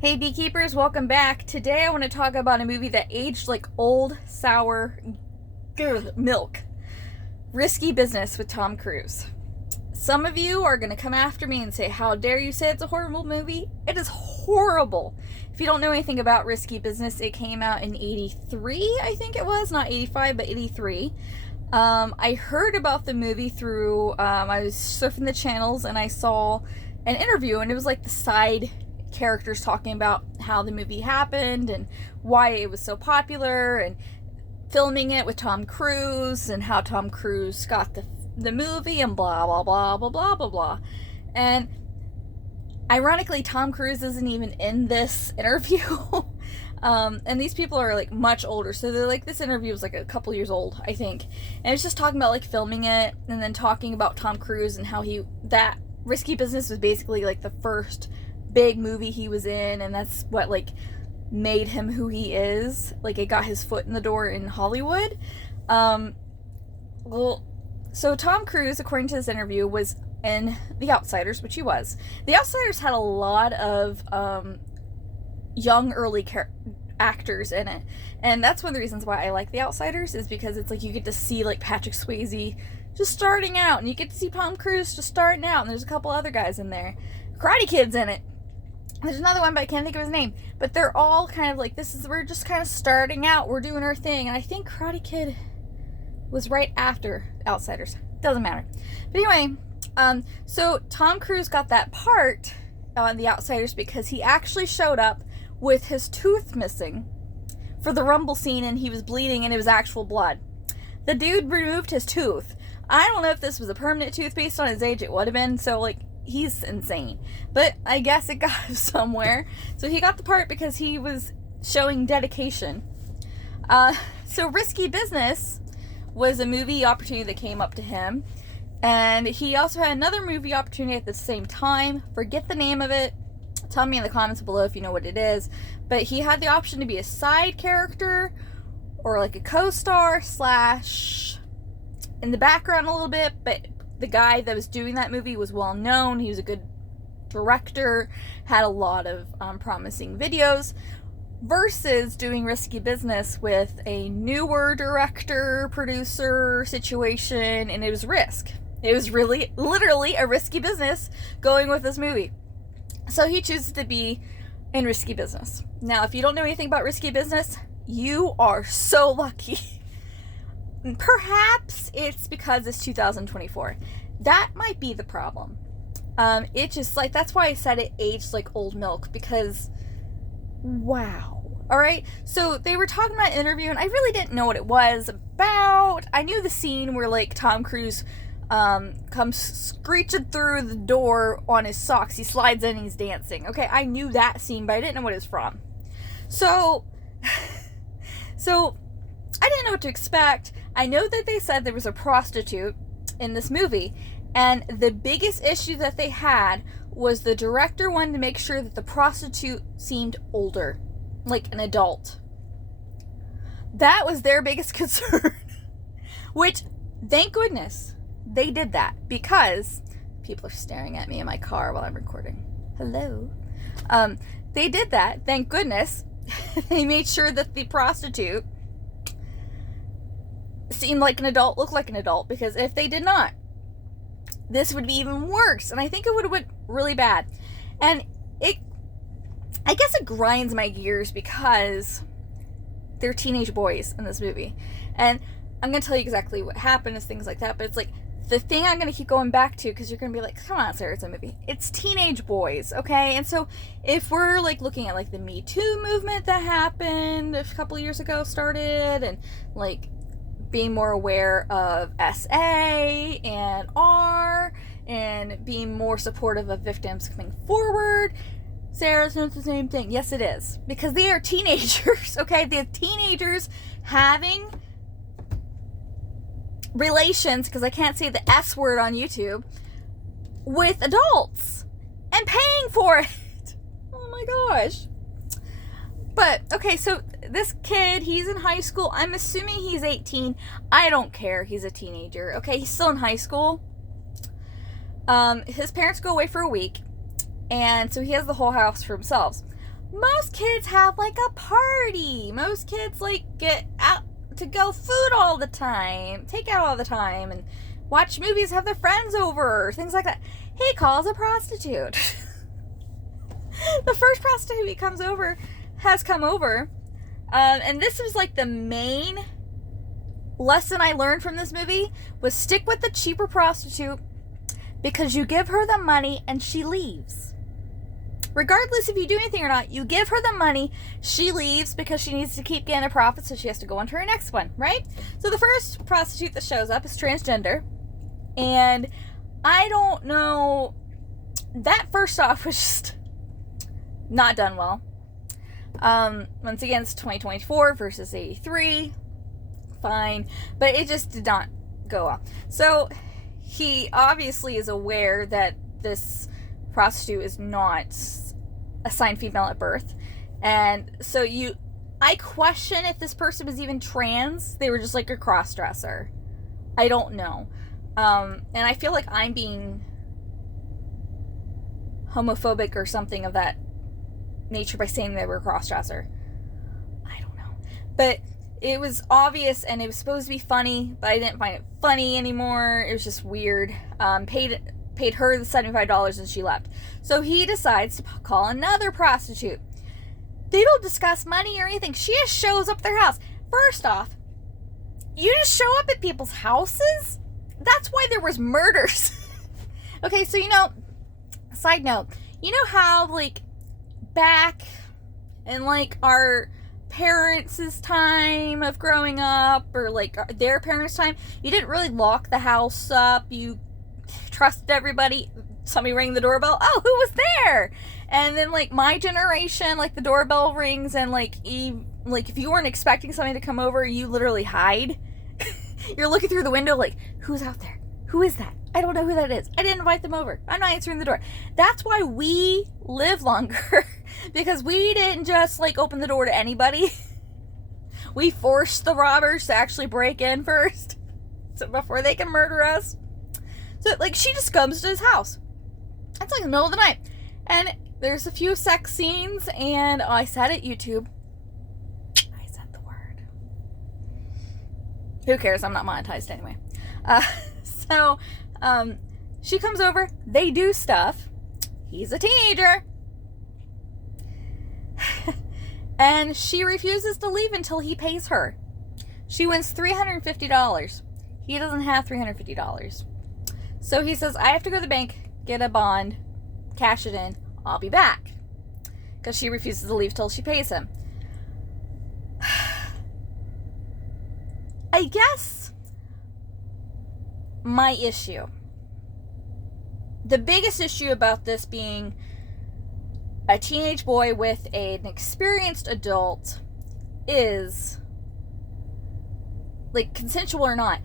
Hey beekeepers, welcome back. Today I want to talk about a movie that aged like old, sour milk. Risky Business with Tom Cruise. Some of you are going to come after me and say, how dare you say it's a horrible movie? It is horrible. If you don't know anything about Risky Business, it came out in 83, I think it was. Not 85, but 83. I heard about the movie through, I was surfing the channels and I saw an interview, and it was like the side characters talking about how the movie happened and why it was so popular, and filming it with Tom Cruise and how Tom Cruise got the movie and blah blah blah blah blah blah blah. And ironically, Tom Cruise isn't even in this interview. And these people are like much older, so they're like, this interview was like a couple years old, I think, and it's just talking about like filming it and then talking about Tom Cruise and how that Risky Business was basically like the first big movie he was in, and that's what like made him who he is. Like, it got his foot in the door in Hollywood. So Tom Cruise, according to this interview, was in The Outsiders, which he was. The Outsiders had a lot of young early actors in it, and that's one of the reasons why I like The Outsiders, is because it's like you get to see like Patrick Swayze just starting out, and you get to see Tom Cruise just starting out, and there's a couple other guys in there. Karate Kid's in it. There's another one, but I can't think of his name. But they're all kind of like, we're just kind of starting out, we're doing our thing. And I think Karate Kid was right after Outsiders. Doesn't matter. But anyway, so Tom Cruise got that part on The Outsiders because he actually showed up with his tooth missing for the rumble scene, and he was bleeding and it was actual blood. The dude removed his tooth. I don't know if this was a permanent tooth. Based on his age, it would have been. So like, he's insane, but I guess it got him somewhere. So he got the part because he was showing dedication. So Risky Business was a movie opportunity that came up to him, and he also had another movie opportunity at the same time. Forget the name of it. Tell me in the comments below if you know what it is. But he had the option to be a side character or like a co-star / in the background a little bit, but the guy that was doing that movie was well known. He was a good director, had a lot of promising videos, versus doing Risky Business with a newer director, producer situation, and it was risk. It was really, literally a risky business going with this movie. So he chooses to be in Risky Business. Now, if you don't know anything about Risky Business, you are so lucky. Perhaps it's because it's 2024. That might be the problem. It just, like, that's why I said it aged like old milk, because wow. Alright, so they were talking about an interview, and I really didn't know what it was about. I knew the scene where like Tom Cruise comes screeching through the door on his socks. He slides in and he's dancing. Okay, I knew that scene, but I didn't know what it was from. So I didn't know what to expect. I know that they said there was a prostitute in this movie, and the biggest issue that they had was the director wanted to make sure that the prostitute seemed older, like an adult. That was their biggest concern. Which, thank goodness, they did that, because people are staring at me in my car while I'm recording. Hello. They did that, thank goodness. They made sure that the prostitute seemed like an adult, looked like an adult, because if they did not, this would be even worse, and I think it would have went really bad. And I guess it grinds my gears because they're teenage boys in this movie, and I'm gonna tell you exactly what happened and things like that, but it's like the thing I'm gonna keep going back to, because you're gonna be like, come on, Sarah, it's a movie. It's teenage boys, okay? And so if we're like looking at like the Me Too movement that happened a couple of years ago, started, and like being more aware of SA and R, and being more supportive of victims coming forward, Sarah's knows the same thing. Yes, it is. Because they are teenagers, okay? They're teenagers having relations, because I can't say the S word on YouTube, with adults and paying for it. Oh my gosh. But, okay, so this kid, he's in high school. I'm assuming he's 18. I don't care. He's a teenager, okay? He's still in high school. His parents go away for a week, and so he has the whole house for himself. most kids have like a party. Most kids like get out to go food all the time, take out all the time, and watch movies, have their friends over, things like that. He calls a prostitute. The first prostitute he has come over, and this was like the main lesson I learned from this movie was stick with the cheaper prostitute because you give her the money and she leaves. Regardless if you do anything or not, you give her the money, she leaves because she needs to keep getting a profit, so she has to go on to her next one, right? So the first prostitute that shows up is transgender, and I don't know, that first off was just not done well. Once again, it's 2024 versus 83. Fine. But it just did not go well. So he obviously is aware that this prostitute is not assigned female at birth. And so I question if this person was even trans. They were just like a cross-dresser. I don't know. And I feel like I'm being homophobic or something of that nature by saying they were a cross-dresser. I don't know. But it was obvious and it was supposed to be funny, but I didn't find it funny anymore. It was just weird. Paid her the $75 and she left. So he decides to call another prostitute. They don't discuss money or anything. She just shows up at their house. First off, you just show up at people's houses? That's why there was murders. Okay, so side note, you know how like back in like our parents' time of growing up, or like their parents' time, you didn't really lock the house up, you trusted everybody. Somebody rang the doorbell, oh, who was there? And then like my generation, like the doorbell rings and like if you weren't expecting somebody to come over, you literally hide. You're looking through the window like, who's out there? Who is that? I don't know who that is. I didn't invite them over. I'm not answering the door. That's why we live longer. Because we didn't just like open the door to anybody. We forced the robbers to actually break in first. So before they can murder us. So like she just comes to his house. It's like the middle of the night. And there's a few sex scenes, and I said it, YouTube. I said the word. Who cares? I'm not monetized anyway. So she comes over. They do stuff. He's a teenager. And she refuses to leave until he pays her. She wins $350. He doesn't have $350. So he says, I have to go to the bank, get a bond, cash it in, I'll be back. Because she refuses to leave till she pays him. I guess my issue, the biggest issue about this being a teenage boy with an experienced adult is, like, consensual or not,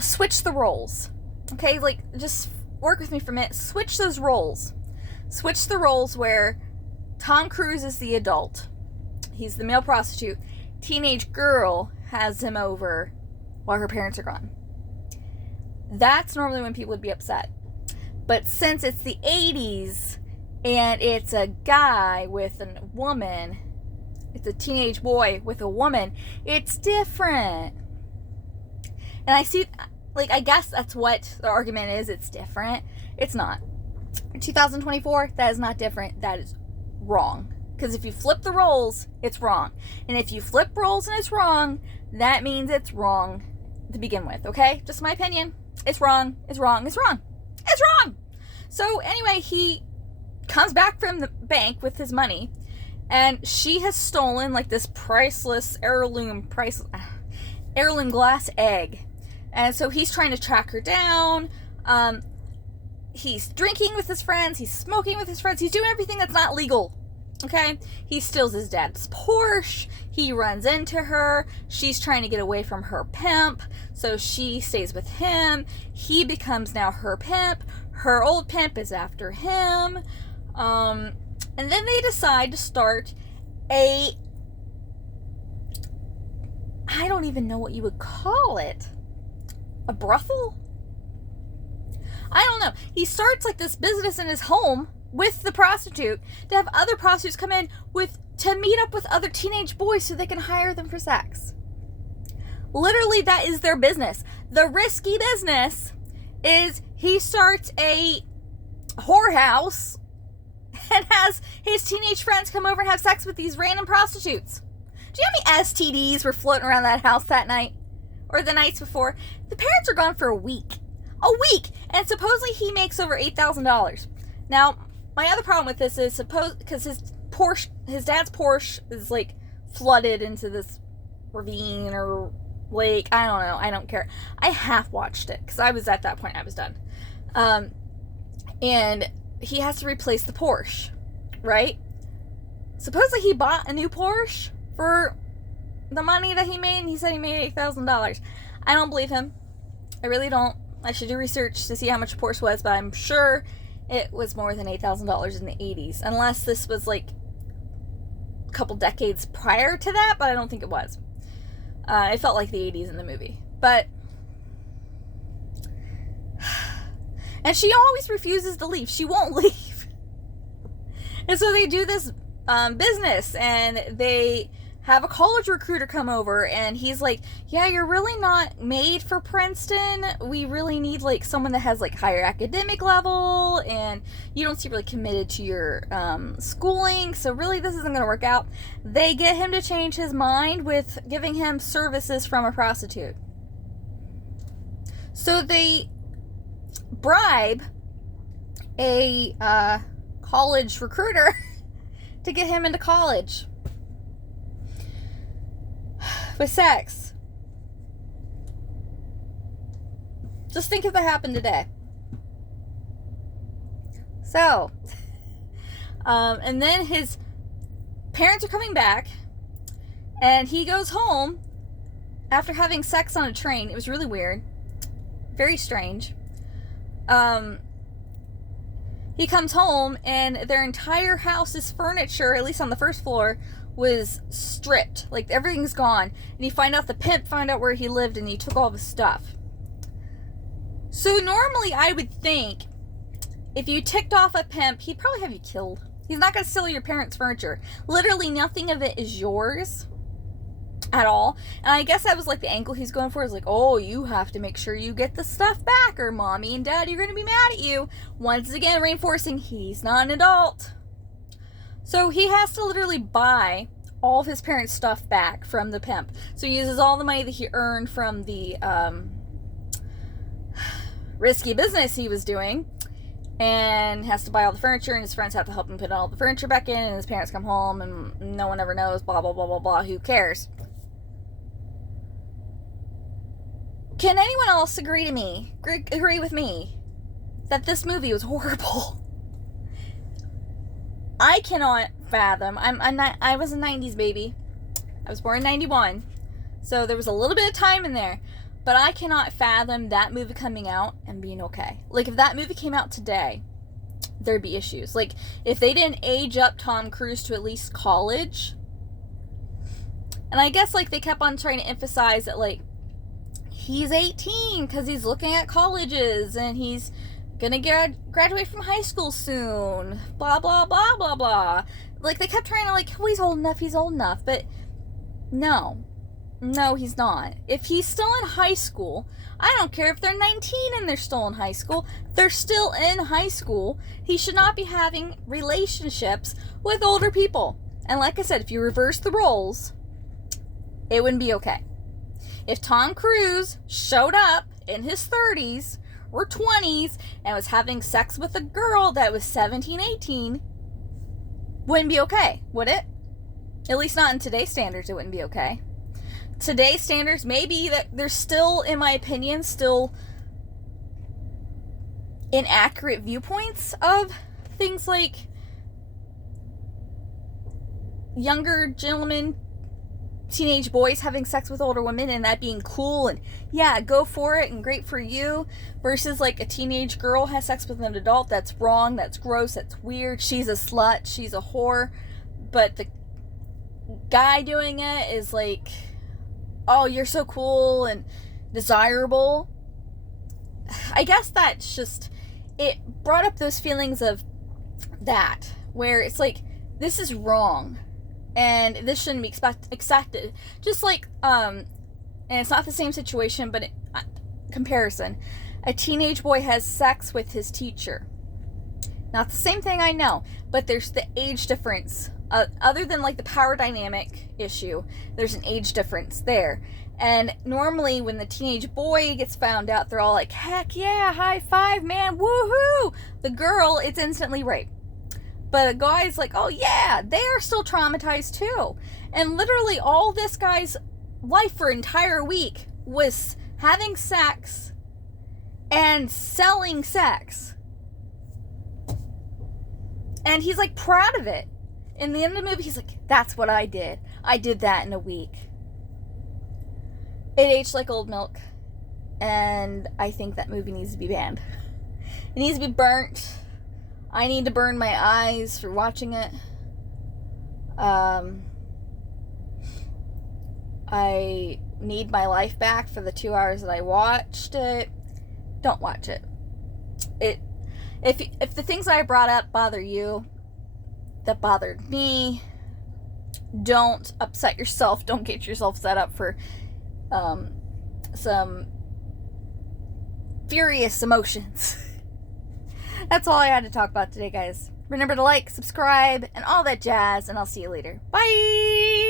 switch the roles. Okay, like, just work with me for a minute. Switch those roles. Switch the roles where Tom Cruise is the adult. He's the male prostitute. Teenage girl has him over while her parents are gone. That's normally when people would be upset. But since it's the 80s and it's a guy with a woman, it's a teenage boy with a woman, it's different. And I see, like, I guess that's what the argument is. It's different. It's not. In 2024, that is not different. That is wrong. Because if you flip the roles, it's wrong. And if you flip roles and it's wrong, that means it's wrong to begin with, okay? Just my opinion. It's wrong. It's wrong. It's wrong. It's wrong! So anyway, he comes back from the bank with his money, and she has stolen, like, this priceless heirloom glass egg. And so he's trying to track her down. He's drinking with his friends. He's smoking with his friends. He's doing everything that's not legal. Okay? He steals his dad's Porsche. He runs into her. She's trying to get away from her pimp. So she stays with him. He becomes now her pimp. Her old pimp is after him. And then they decide to start I don't even know what you would call it. A brothel? I don't know. He starts like this business in his home with the prostitute to have other prostitutes come in to meet up with other teenage boys so they can hire them for sex. Literally, that is their business. The risky business is he starts a whorehouse and has his teenage friends come over and have sex with these random prostitutes. Do you know how many STDs were floating around that house that night? Or the nights before? The parents are gone for a week. A week! And supposedly he makes over $8,000. Now, my other problem with this is because his dad's Porsche is like flooded into this ravine or lake. I don't know. I don't care. I half watched it because I was at that point. I was done. And he has to replace the Porsche, right? Supposedly he bought a new Porsche for the money that he made, and he said he made $8,000. I don't believe him. I really don't. I should do research to see how much a Porsche was, but I'm sure it was more than $8,000 in the 80s, unless this was like a couple decades prior to that, but I don't think it was. It felt like the 80s in the movie. But and she always refuses to leave. She won't leave. And so they do this business, and they have a college recruiter come over, and he's like, yeah, you're really not made for Princeton. We really need like someone that has like higher academic level, and you don't seem really committed to your schooling, so really this isn't going to work out. They get him to change his mind with giving him services from a prostitute. So they bribe a college recruiter to get him into college with sex. Just think if that happened today. So, and then his parents are coming back, and he goes home after having sex on a train. It was really weird. Very strange. He comes home, and their entire house's furniture, at least on the first floor, was stripped. Like, everything's gone. And you find out the pimp found out where he lived, and he took all of his stuff. So normally I would think if you ticked off a pimp, he'd probably have you killed. He's not going to steal your parents' furniture. Literally nothing of it is yours at all. And I guess that was like the angle he's going for, is like, oh, you have to make sure you get the stuff back, or mommy and daddy are going to be mad at you. Once again, reinforcing he's not an adult. So he has to literally buy all of his parents' stuff back from the pimp. So he uses all the money that he earned from the risky business he was doing, and has to buy all the furniture, and his friends have to help him put all the furniture back in, and his parents come home, and no one ever knows, blah, blah, blah, blah, blah. Who cares? Can anyone else agree with me that this movie was horrible? I cannot fathom. I was a 90s baby. I was born in 91. So there was a little bit of time in there. But I cannot fathom that movie coming out and being okay. Like, if that movie came out today, there'd be issues. Like, if they didn't age up Tom Cruise to at least college. And I guess, like, they kept on trying to emphasize that, like, he's 18 because he's looking at colleges, and he's gonna graduate from high school soon, blah, blah, blah, blah, blah. Like, they kept trying to, like, oh, he's old enough, but no, he's not. If he's still in high school, I don't care if they're 19 and they're still in high school, they're still in high school. He should not be having relationships with older people. And like I said, if you reverse the roles, it wouldn't be okay. If Tom Cruise showed up in his 30s or 20s and was having sex with a girl that was 17, 18, wouldn't be okay, would it? At least not in today's standards, it wouldn't be okay. Today's standards, maybe that there's still, in my opinion, still inaccurate viewpoints of things like younger gentlemen, teenage boys having sex with older women, and that being cool, and yeah, go for it and great for you, versus like a teenage girl has sex with an adult. That's wrong, that's gross, that's weird, she's a slut, she's a whore. But the guy doing it is like, oh, you're so cool and desirable. I guess that's just, it brought up those feelings of that, where it's like, this is wrong, and this shouldn't be accepted. Just like, and it's not the same situation, but comparison. A teenage boy has sex with his teacher. Not the same thing, I know, but there's the age difference. Other than like the power dynamic issue, there's an age difference there. And normally when the teenage boy gets found out, they're all like, heck yeah, high five, man, woohoo! The girl, it's instantly rape. But a guy's like, oh yeah, they are still traumatized too. And literally all this guy's life for an entire week was having sex and selling sex. And he's like proud of it. In the end of the movie, he's like, that's what I did. I did that in a week. It aged like old milk. And I think that movie needs to be banned. It needs to be burnt. I need to burn my eyes for watching it. I need my life back for the 2 hours that I watched it. Don't watch it. If the things I brought up bother you, that bothered me, don't upset yourself. Don't get yourself set up for some furious emotions. That's all I had to talk about today, guys. Remember to like, subscribe, and all that jazz, and I'll see you later. Bye!